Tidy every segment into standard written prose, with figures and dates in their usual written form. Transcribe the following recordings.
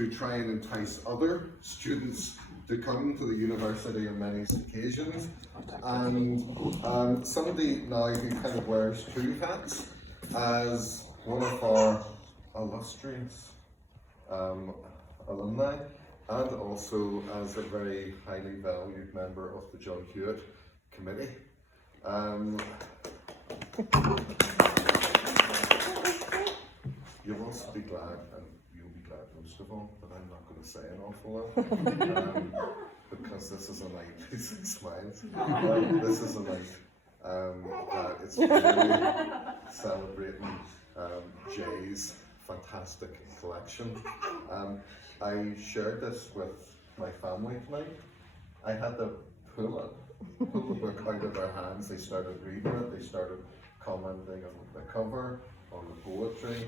to try and entice other students to come to the university on many occasions. And somebody now who kind of wears two hats as one of our illustrious alumni, and also as a very highly valued member of the John Hewitt Committee. You'll also be glad, and you'll be glad most of all, that I'm not going to say an awful lot, because this is a night, please smiles, this is a night that it's really celebrating Jay's fantastic collection. I shared this with my family tonight. I had to pull the book out of their hands. They started reading it, they started commenting on the cover, on the poetry,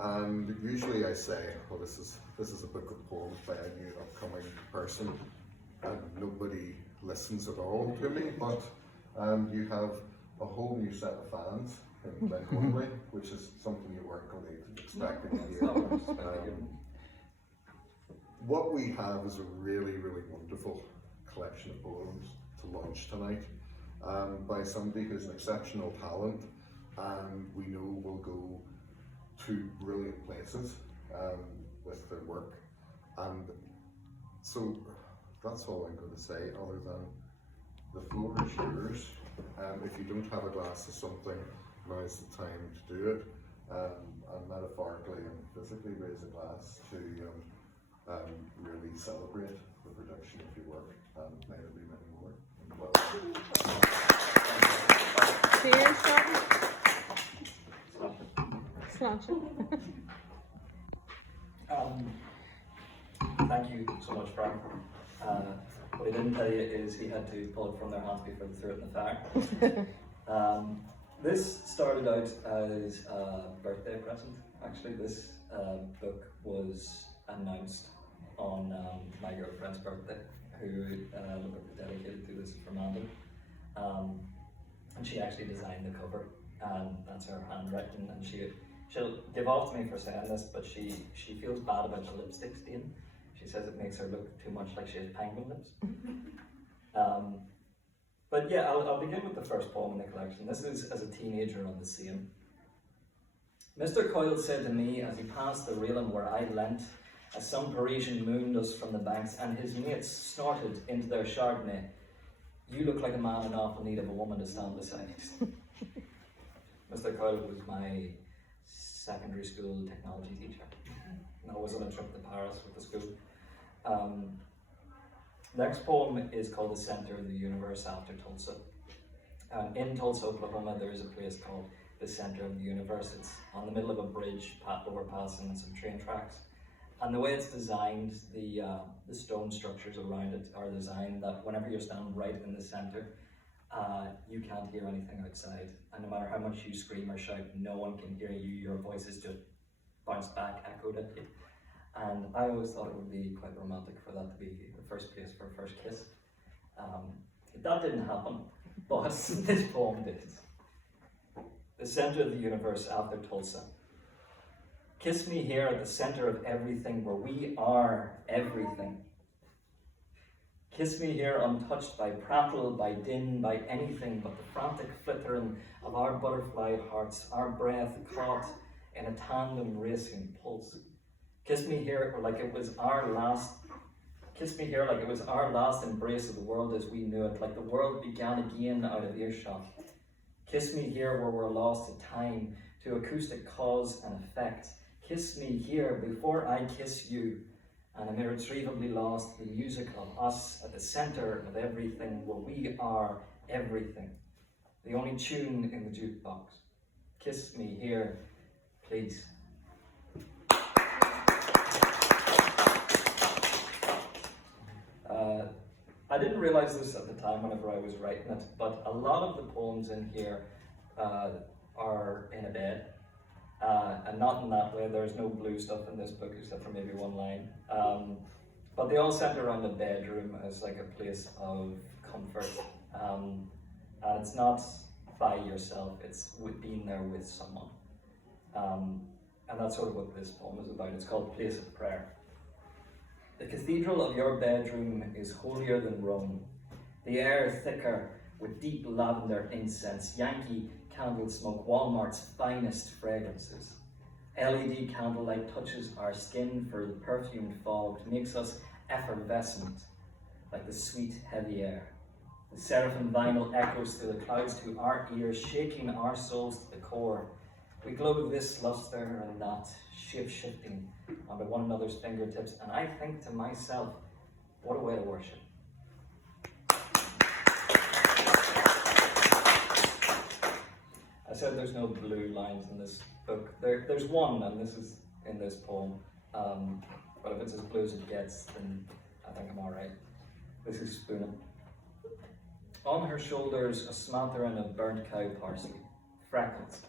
and usually I say, well, this is a book of poems by a new upcoming person, and nobody listens at all to me, but you have a whole new set of fans in Glenconway, which is something you weren't going to expect to hear. What we have is a really, really wonderful collection of poems to launch tonight by somebody who's an exceptional talent, and we know will go to brilliant places with their work. And so that's all I'm going to say, other than the floor is yours. If you don't have a glass of something, now is the time to do it. And metaphorically and physically raise a glass to really celebrate the production of your work, and may there be many more. Well, cheers, Sláinte. Thank you so much, Frank. What he didn't tell you is he had to pull it from their hands before they threw it in the fire. This started out as a birthday present. Actually, this book was announced on my girlfriend's birthday, who the book was dedicated to. This is from Amanda. And she actually designed the cover, and that's her handwritten, and she'll give off to me for saying this, but she feels bad about the lipstick stain. She says it makes her look too much like she has penguin lips. But yeah, I'll begin with the first poem in the collection. This is as a teenager on the Seine. Mr. Coyle said to me as he passed the railing where I leant, as some Parisian mooned us from the banks, and his mates snorted into their Chardonnay, "You look like a man in awful need of a woman to stand beside." Mr. Coyle was my secondary school technology teacher. I was on a trip to Paris with the school. Next poem is called The Center of the Universe after Tulsa. In Tulsa, Oklahoma, there is a place called the Center of the Universe. It's on the middle of a bridge overpassing some train tracks. And the way it's designed, the stone structures around it are designed that whenever you're standing right in the center, you can't hear anything outside. And no matter how much you scream or shout, no one can hear you. Your voice is just bounced back, echoed at you. And I always thought it would be quite romantic for that to be the first place for a first kiss. That didn't happen, but this poem did. The Center of the Universe after Tulsa. Kiss me here at the center of everything, where we are everything. Kiss me here untouched by prattle, by din, by anything but the frantic flittering of our butterfly hearts, our breath caught in a tandem racing pulse. Kiss me here like it was our last embrace of the world as we knew it, like the world began again out of earshot. Kiss me here where we're lost to time, to acoustic cause and effect. Kiss me here before I kiss you, and I'm irretrievably lost, the music of us at the center of everything, where we are everything. The only tune in the jukebox. Kiss me here, please. I didn't realize this at the time whenever I was writing it, but a lot of the poems in here are in a bed. And not in that way. There's no blue stuff in this book except for maybe one line. But they all center around the bedroom as like a place of comfort. And it's not by yourself, it's with being there with someone. And that's sort of what this poem is about. It's called Place of Prayer. The cathedral of your bedroom is holier than Rome. The air thicker with deep lavender incense, Yankee candle smoke, Walmart's finest fragrances. LED candlelight touches our skin for the perfumed fog, makes us effervescent like the sweet, heavy air. The seraphim vinyl echoes through the clouds to our ears, shaking our souls to the core. We glow this luster and that, shape-shifting onto one another's fingertips, and I think to myself, what a way to worship. I said there's no blue lines in this book. There's one, and this is in this poem. But if it's as blue as it gets, then I think I'm all right. This is Spoona. On her shoulders, a smattering of burnt cow parsley, freckles.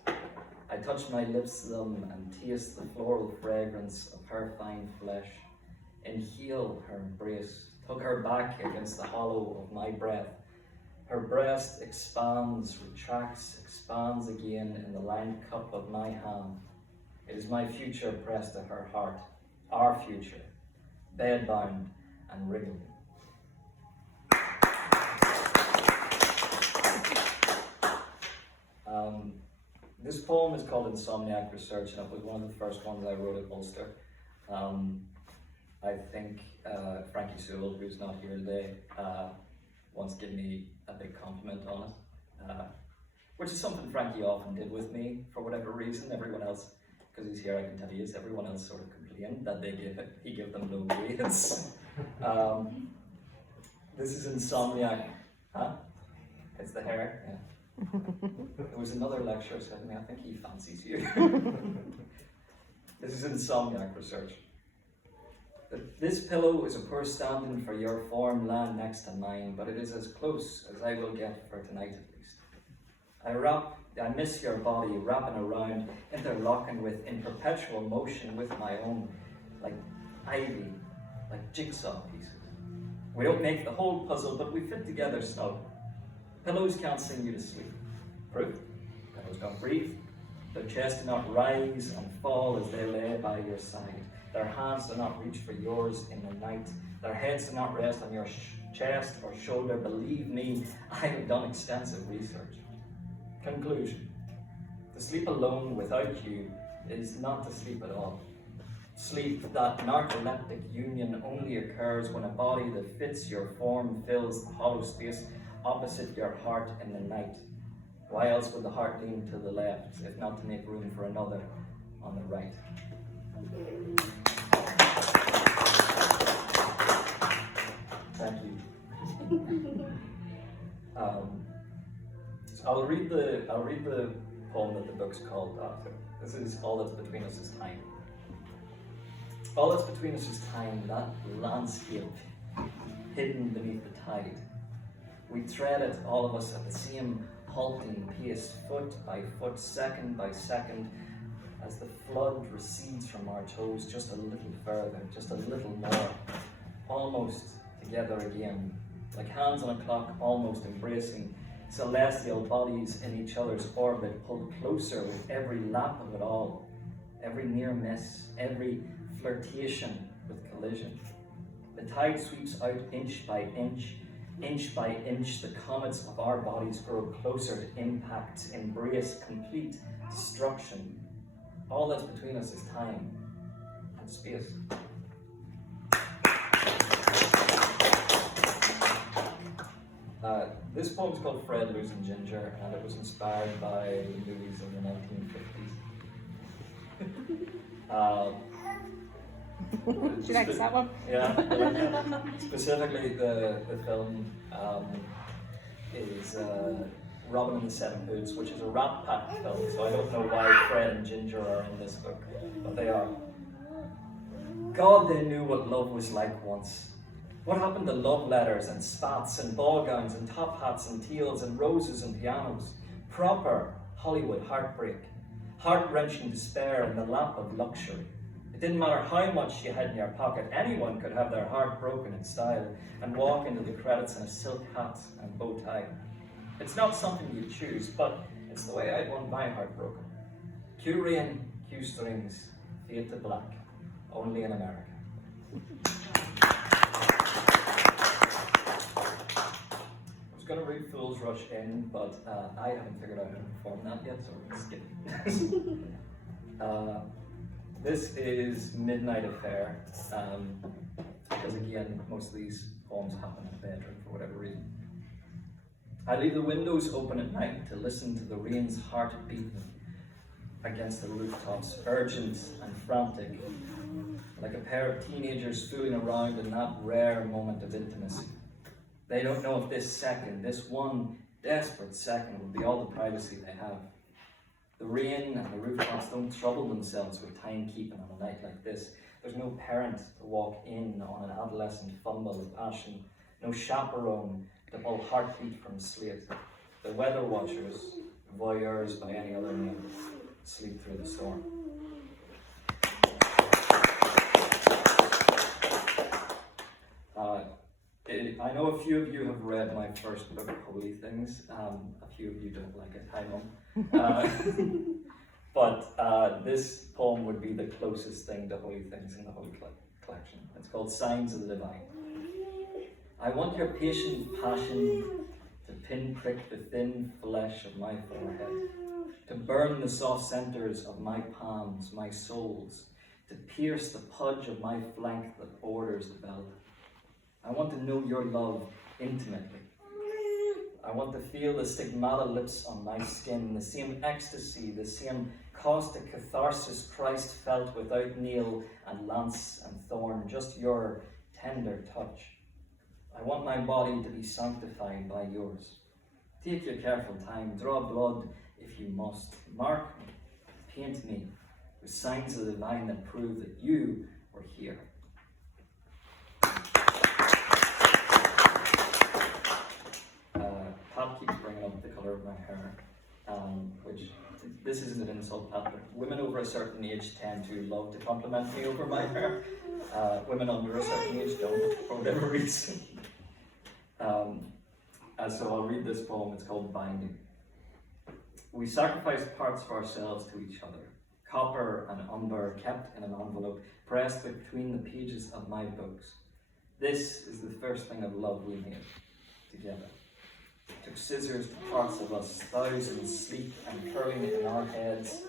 I touch my lips to them and taste the floral fragrance of her fine flesh. Inhale her embrace, tug her back against the hollow of my breath. Her breast expands, retracts, expands again in the lined cup of my hand. It is my future pressed to her heart, our future, bedbound and wriggling. This poem is called Insomniac Research, and it was one of the first ones I wrote at Ulster. I think Frankie Sewell, who's not here today, once gave me a big compliment on it, which is something Frankie often did with me for whatever reason. Everyone else, because he's here, I can tell you, is everyone else sort of complained that he gave them low grades. This is Insomniac. Huh? It's the hair, yeah. There was another lecturer said to me, I think he fancies you. This is Insomniac Research. This pillow is a poor stand-in for your form land next to mine, but it is as close as I will get for tonight at least. I miss your body wrapping around, interlocking with, in perpetual motion with my own, like ivy, like jigsaw pieces. We don't make the whole puzzle, but we fit together snug. Pillows can't sing you to sleep. Proof? Pillows don't breathe. Their chests do not rise and fall as they lay by your side. Their hands do not reach for yours in the night. Their heads do not rest on your chest or shoulder. Believe me, I have done extensive research. Conclusion. To sleep alone without you is not to sleep at all. Sleep, that narcoleptic union, only occurs when a body that fits your form fills the hollow space opposite your heart in the night. Why else would the heart lean to the left, if not to make room for another on the right? Thank you. So I'll read the poem that the book's called after. This is All That's Between Us Is Time. All that's between us is time, that landscape hidden beneath the tide. We tread it, all of us, at the same halting pace, foot by foot, second by second, as the flood recedes from our toes just a little further, just a little more, almost together again, like hands on a clock, almost embracing, celestial bodies in each other's orbit, pulled closer with every lap of it all, every near miss, every flirtation with collision. The tide sweeps out inch by inch by inch, the comets of our bodies grow closer to impact, embrace complete destruction. All that's between us is time and space. This poem is called Fred Losing Ginger, and it was inspired by the movies in the 1950s. She likes that one. Yeah, specifically the film is Robin and the Seven Hoods, which is a Rat Pack film, so I don't know why Fred and Ginger are in this book, but they are. God, they knew what love was like once. What happened to love letters and spats and ball gowns and top hats and teals and roses and pianos? Proper Hollywood heartbreak, heart-wrenching despair in the lap of luxury. It didn't matter how much you had in your pocket, anyone could have their heart broken in style and walk into the credits in a silk hat and bow tie. It's not something you choose, but it's the way I'd want my heart broken. Cue rain, cue strings, fade to black, only in America. rush in, but I haven't figured out how to perform that yet, so we're gonna skip it. This is Midnight Affair, because again, most of these poems happen in a bedroom for whatever reason. I leave the windows open at night to listen to the rain's heart beating against the rooftops, urgent and frantic, like a pair of teenagers fooling around in that rare moment of intimacy. They don't know if this second, this one desperate second, will be all the privacy they have. The rain and the rooftops don't trouble themselves with timekeeping on a night like this. There's no parent to walk in on an adolescent fumble of passion, no chaperone to pull heartbeat from slate. The weather watchers, voyeurs by any other name, sleep through the storm. I know a few of you have read my first book, Holy Things. A few of you don't like it, hi Mum. But this poem would be the closest thing to Holy Things in the Holy Collection. It's called Signs of the Divine. I want your patient passion to pinprick the thin flesh of my forehead, to burn the soft centers of my palms, my soles, to pierce the pudge of my flank that borders the belt. I want to know your love intimately. I want to feel the stigmata lips on my skin, the same ecstasy, the same caustic catharsis Christ felt without nail and lance and thorn, just your tender touch. I want my body to be sanctified by yours. Take your careful time, draw blood if you must, mark me, paint me with signs of the divine that prove that you were here. Pat keeps bringing up the colour of my hair, which, this isn't an insult, Pat, but women over a certain age tend to love to compliment me over my hair. Women under a certain age don't, for whatever reason. So I'll read this poem, it's called Binding. We sacrificed parts of ourselves to each other, copper and umber kept in an envelope, pressed between the pages of my books. This is the first thing of love we made, together. Took scissors to parts of us, thousands sleek and curling in our heads,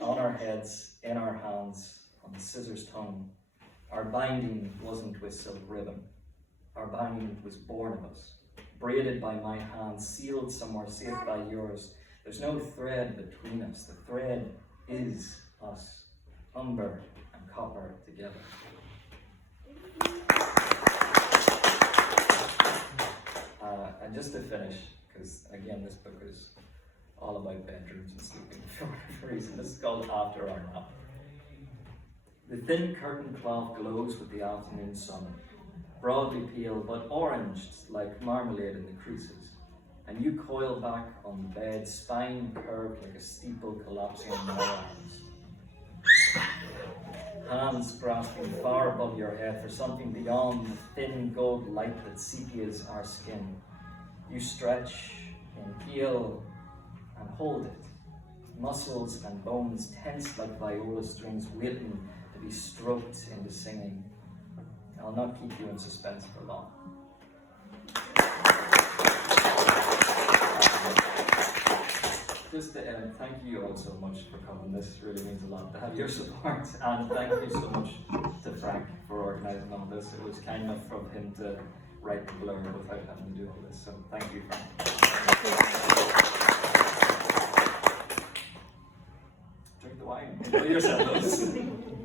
on our heads, in our hands, on the scissors' tongue. Our binding wasn't with silk ribbon. Our binding was born of us, braided by my hand, sealed somewhere safe by yours. There's no thread between us. The thread is us, umber and copper together. And just to finish, because again, this book is all about bedrooms and sleeping for whatever reason. This is called After Our Nap. The thin curtain cloth glows with the afternoon sun, broadly pale but oranged like marmalade in the creases. And you coil back on the bed, spine curved like a steeple collapsing in my arms. Hands grasping far above your head for something beyond the thin gold light that sepias our skin. You stretch, inhale, and hold it. Muscles and bones tense like viola strings waiting to be stroked into singing. I'll not keep you in suspense for long. Just to end, thank you all so much for coming. This really means a lot to have your support, and thank you so much to Frank for organising all this. It was kind enough of him to write the blur without having to do all this, so thank you, Frank. Drink the wine, enjoy yourselves.